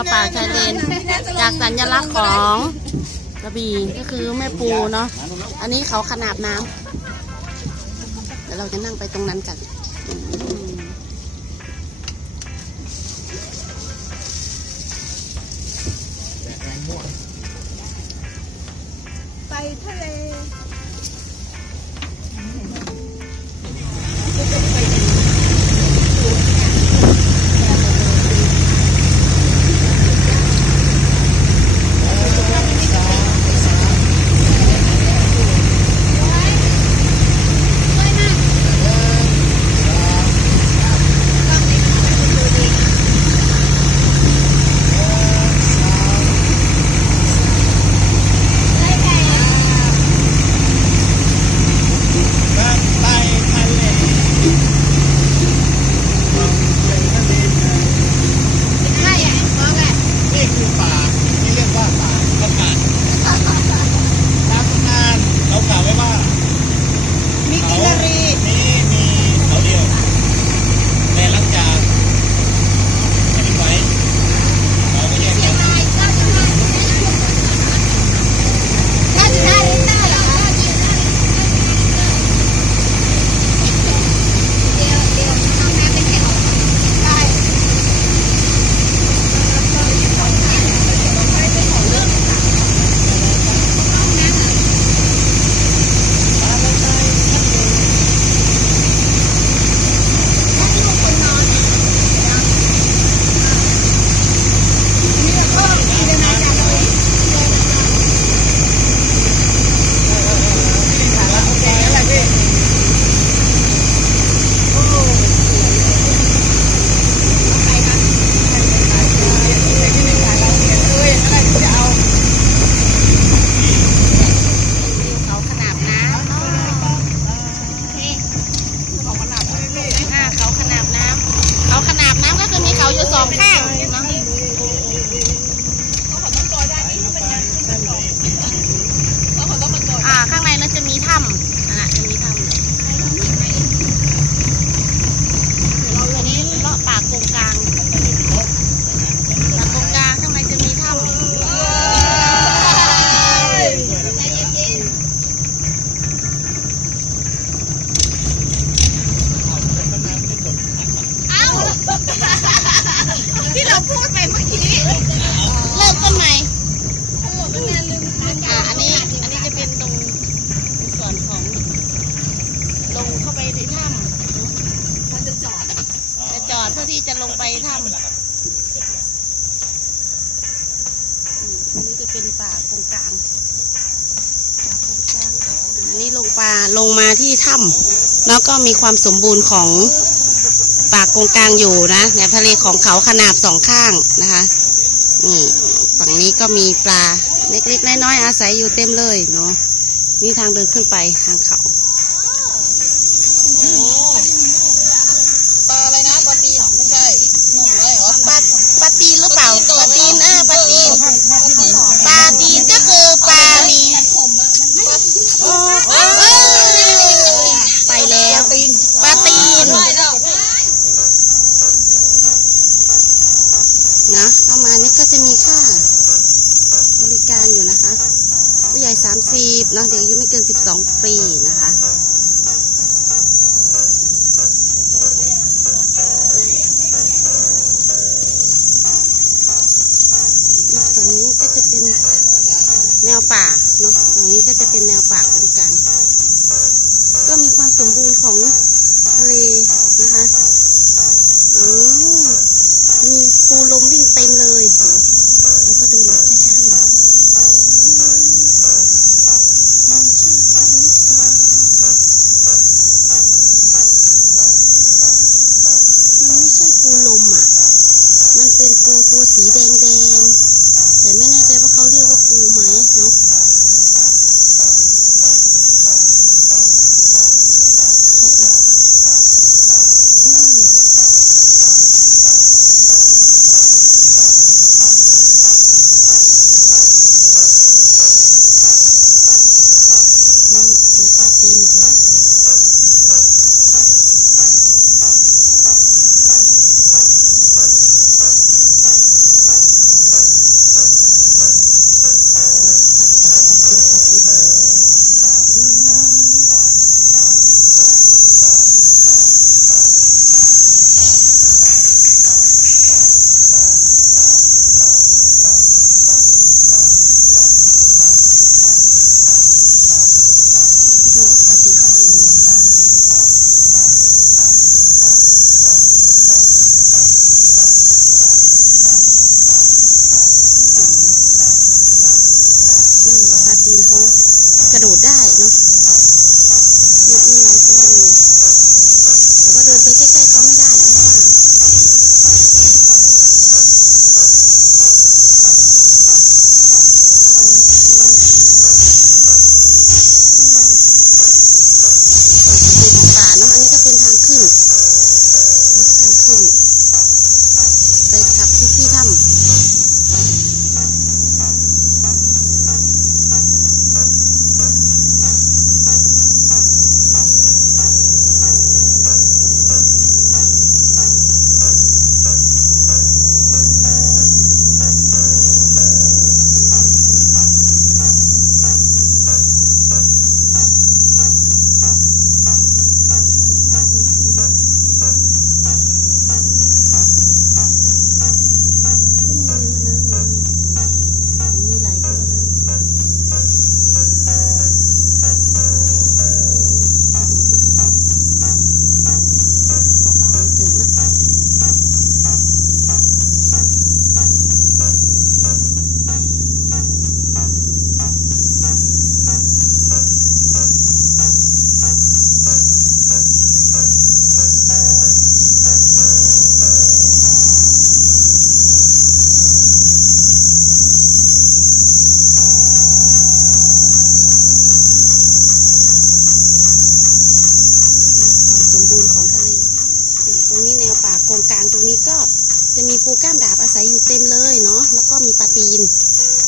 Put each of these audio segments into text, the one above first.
วป่าชายเลน จากสัญลักษณ์ของกระบี่ก็คือแม่ปูเนาะ อันนี้เขาขนาบน้ำเดี๋ยวเราจะนั่งไปตรงนั้นกันไปทะเล เข้าไปในถ้ำมันจะจอดจะจอดเพื่อที่จะลงไปถ้ำนี่จะเป็นป่าตงกลางนี่ลงปลาลงมาที่ถ้ำแล้วก็มีความสมบูรณ์ของป่ากงกลางอยู่นะแนวทะเลของเขาขนาบสองข้างนะคะนี่ฝั่งนี้ก็มีปลาเล็กๆน้อยๆอาศัยอยู่เต็มเลยเนาะนี่ทางเดินขึ้นไปทางเขา 30เนาะเด็กอายุไม่เกิน 12 ปีนะคะ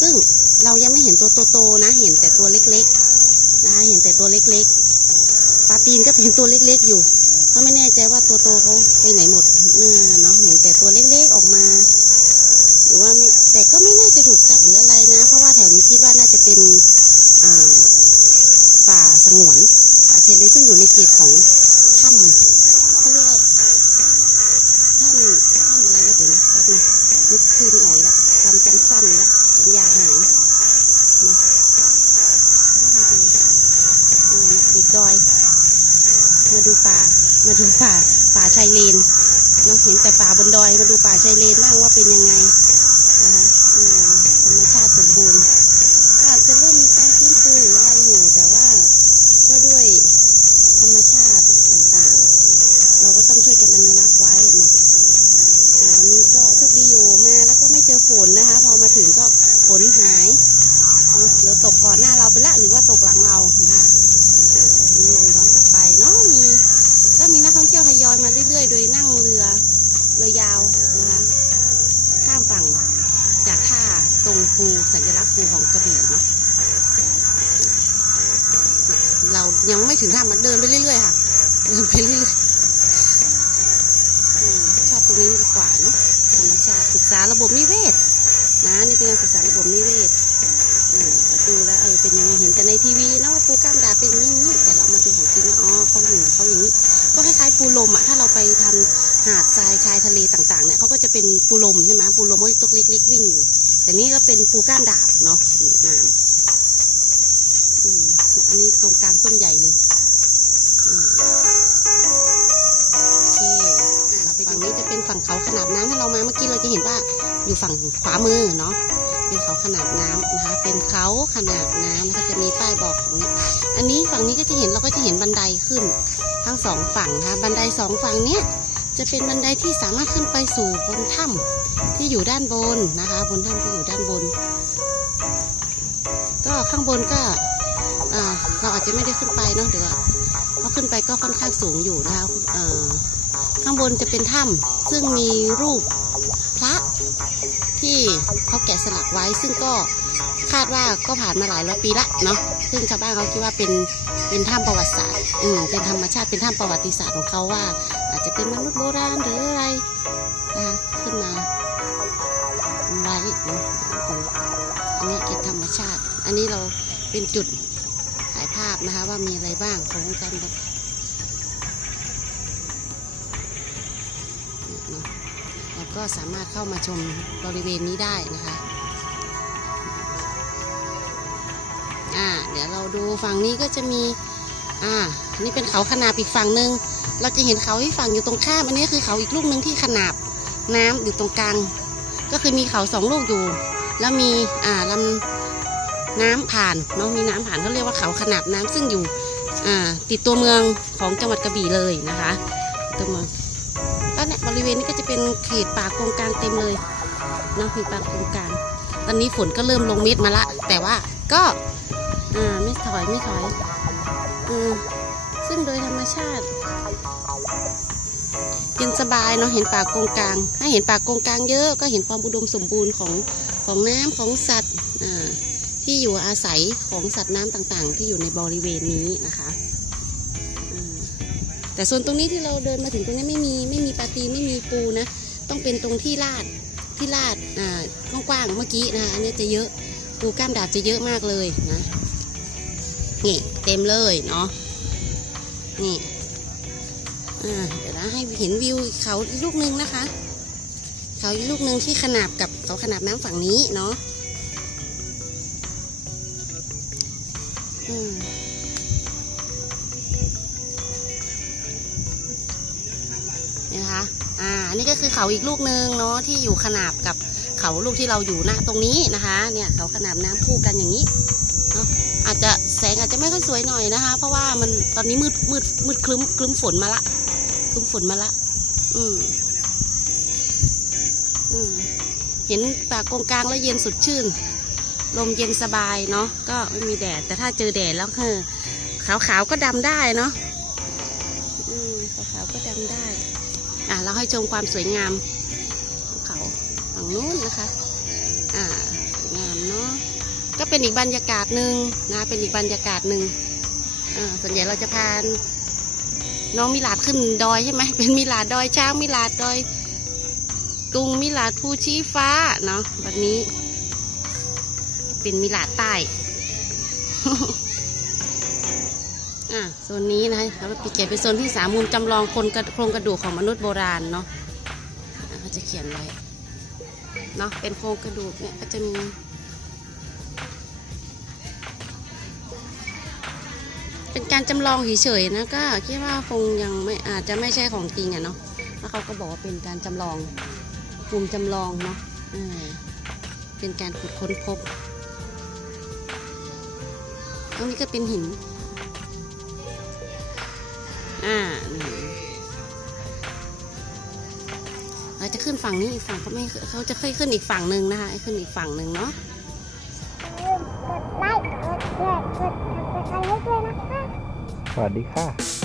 ซึ่งเรายังไม่เห็นตัวโตๆนะ เห็นแต่ตัวเล็กๆนะคะเห็นแต่ตัวเล็กๆปลาตีนก็เห็นตัวเล็กๆอยู่เพราะไม่แน่ใจว่าตัวโตเขาไปไหนหมดเออเนาะเห็นแต่ตัวเล็กๆออกมา หรือว่าไม่แต่ก็ไม่น่าจะถูกจับหรืออะไรนะ เพราะว่าแถวนี้คิดว่าน่าจะเป็นป่าสงวนป่าเชลเลนซึ่งอยู่ในเขตของถ้ำเขาเรียกว่าถ้ำถ้ำอะไรนะเดี๋ยวนะแป๊บนึงนึกชื่อไม่ออกอีกล ความจำสั้นละสัญญาหายนะมาเด็กดอย มาดูป่า มาดูป่า ป่าชายเลนเนาะเห็นแต่ป่าบนดอย มาดูป่าชายเลนบ้างว่าเป็นยังไง เรายังไม่ถึงท่ามันเดินไปเรื่อยๆค่ะ เดินไปเรื่อยๆชอบตรงนี้มากกว่าเนาะธรรมชาติศึกษาระบบนิเวศ นะนี่เป็นการศึกษาระบบนิเวศอ่าดูแล้วเออเป็นยังไงเห็นแต่ในทีวีนะว่าปูกล้ามดาบเป็นอย่างนี้แต่เรามาดูของจริงว่าอ๋อเขาอยู่เขาอย่างนี้ก็คล้ายๆปูลมอะถ้าเราไปทำหาดทรายชายทะเลต่างๆเนี่ยเขาก็จะเป็นปูลมใช่ไหมปูลมก็ตัวเล็กๆวิ่งอยู่แต่นี่ก็เป็นปูกล้านดาบเนาะอยู่น้ำ อืมอันนี้ตรงกลางต้นใหญ่เลยอืมโอเคอะเราไปฝั่งนี้จะเป็นฝั่งเขาขนาดน้ำถ้าเรามาเมื่อกี้เราจะเห็นว่าอยู่ฝั่งขวามือเนาะเป็นเขาขนาดน้ำนะคะ เป็นเขาขนาดน้ำแล้วก็จะมีป้ายบอกของเนี่ยอันนี้ฝั่งนี้ก็จะเห็นเราก็จะเห็นบันไดขึ้น ทั้งสองฝั่งนะคะบันไดสองฝั่งเนี้ยจะเป็นบันไดที่สามารถขึ้นไปสู่บนถ้ำที่อยู่ด้านบนนะคะ บนถ้ำที่อยู่ด้านบน ก็ข้างบนก็ อ่าเราอาจจะไม่ได้ขึ้นไปเนาะเดี๋ยวเพราะขึ้นไปก็ค่อนข้างสูงอยู่นะคะเออข้างบนจะเป็นถ้ำซึ่งมีรูปพระที่เขาแกะสลักไว้ ซึ่งก็คาดว่าก็ผ่านมาหลายร้อยปีละเนาะซึ่งชาวบ้านเขาคิดว่าเป็นเป็นถ้ำประวัติศาสตร์อืมเป็นธรรมชาติเป็นถ้ำประวัติศาสตร์ของเขาว่า อาจจะเป็นมนุษย์โบราณหรืออะไรนะขึ้นมาไว้อันนี้เก็บธรรมชาติ อันนี้เราเป็นจุด นะคะ ว่ามีอะไรบ้างของการแบเนเราก็สามารถเข้ามาชมบริเวณนี้ได้นะคะอ่าเดี๋ยวเราดูฝั่งนี้ก็จะมีอ่านี่เป็นเขาขนาบอีกฝั่งหนึ่งเราจะเห็นเขาที่ฝั่งอยู่ตรงข้ามอันนี้คือเขาอีกลูกหนึ่งที่ขนาบน้ำอยู่ตรงกลางก็คือมีเขาสองลูกอยู่ แล้วมีอ่าลำ น้ำผ่านเนาะมีน้ำผ่านเขาเรียกว่าเขาขนาบน้ำซึ่งอยู่ติดตัวเมืองของจังหวัดกระบี่เลยนะคะตัวเมืองก็เนี่ยบริเวณนี้ก็จะเป็นเขตป่าโกงกลางเต็มเลยเนาะมีป่าโกงกลางตอนนี้ฝนก็เริ่มลงเม็ดมาละ แต่ว่าก็อ่าไม่ถอยไม่ถอยอซึ่งโดยธรรมชาติเย็นสบายเนาะเห็นป่าโกงกลาง ถ้าเห็นป่าโกงกลางเยอะก็เห็นความอุดมสมบูรณ์ของของน้ำของสัตว์อ่า ที่อยู่อาศัยของสัตว์น้ำต่างๆ ที่อยู่ในบริเวณนี้นะคะ แต่ส่วนตรงนี้ที่เราเดินมาถึงตรงนี้ไม่มีไม่มีปลาตีไม่มีปูนะ ต้องเป็นตรงที่ลาดที่ลาดอ่ากว้างๆเมื่อกี้นะอันนี้จะเยอะปูก้ามดาบจะเยอะมากเลยนะนี่เต็มเลยเนาะนี่อ่าเดี๋ยวนะให้เห็นวิวเขาอีกลูกนึงนะคะ เขาอีกลูกนึงที่ขนาบกับเขาขนาบน้ำฝั่งนี้เนาะ อืมนี่นะคะ อ่าอันนี้ก็คือเขาอีกลูกหนึ่งเนาะที่อยู่ขนาบกับเขาลูกที่เราอยู่ณตรงนี้นะคะ เนี่ยเขาขนาบน้ำคู่กันอย่างนี้เนอาจจะแสงอาจจะไม่ค่อยสวยหน่อยนะคะ เพราะว่ามันตอนนี้มืดมืดมืดคลึ้มคลึ้มฝนมาละคลึ้มฝนมาละ อืมอืมเห็นป่ากงกลางแล้วเย็นสดชื่น ลมเย็นสบายเนาะก็ไม่มีแดด แต่ถ้าเจอแดดแล้วเออขาวๆก็ดำได้เนาะอืมขาวๆก็ดำได้ อะเราให้ชมความสวยงามของเขาฝั่งนู้นนะคะ อ่าสวยงามเนาะก็เป็นอีกบรรยากาศหนึ่งนะเป็นอีกบรรยากาศหนึ่งอ่าส่วนใหญ่เราจะพาน้องมิลาดขึ้นดอยใช่ไหมเป็นมิลาดดอยช้างมิลาดดอย กรุงมิลาดภูชีฟ้าเนาะวันนี้ เป็นมิลาดใต้ อะโซนนี้นะเขาไปเขียเป็นโซนที่สามมุมจำลองโครงกระดูกของมนุษย์โบราณเนาะเขาจะเขียนไว้เนาะเป็นโครงกระดูกเนี่ยก็จะมีเป็นการจำลองเฉยๆนะก็คิดว่าคงยังไม่อาจจะไม่ใช่ของจริงอะเนาะแล้วเขาก็บอกว่าเป็นการจำลองมุมจำลองเนาะเป็นการขุดค้นพบ รงนี้ก็เป็นหิน อ่านี่เราจะขึ้นฝั่งนี้อีกฝั่งเขาไม่เขาจะค่อยขึ้นอีกฝั่งหนึ่งนะคะขึ้นอีกฝั่งหนึ่งเนาะสวัสดีค่ะ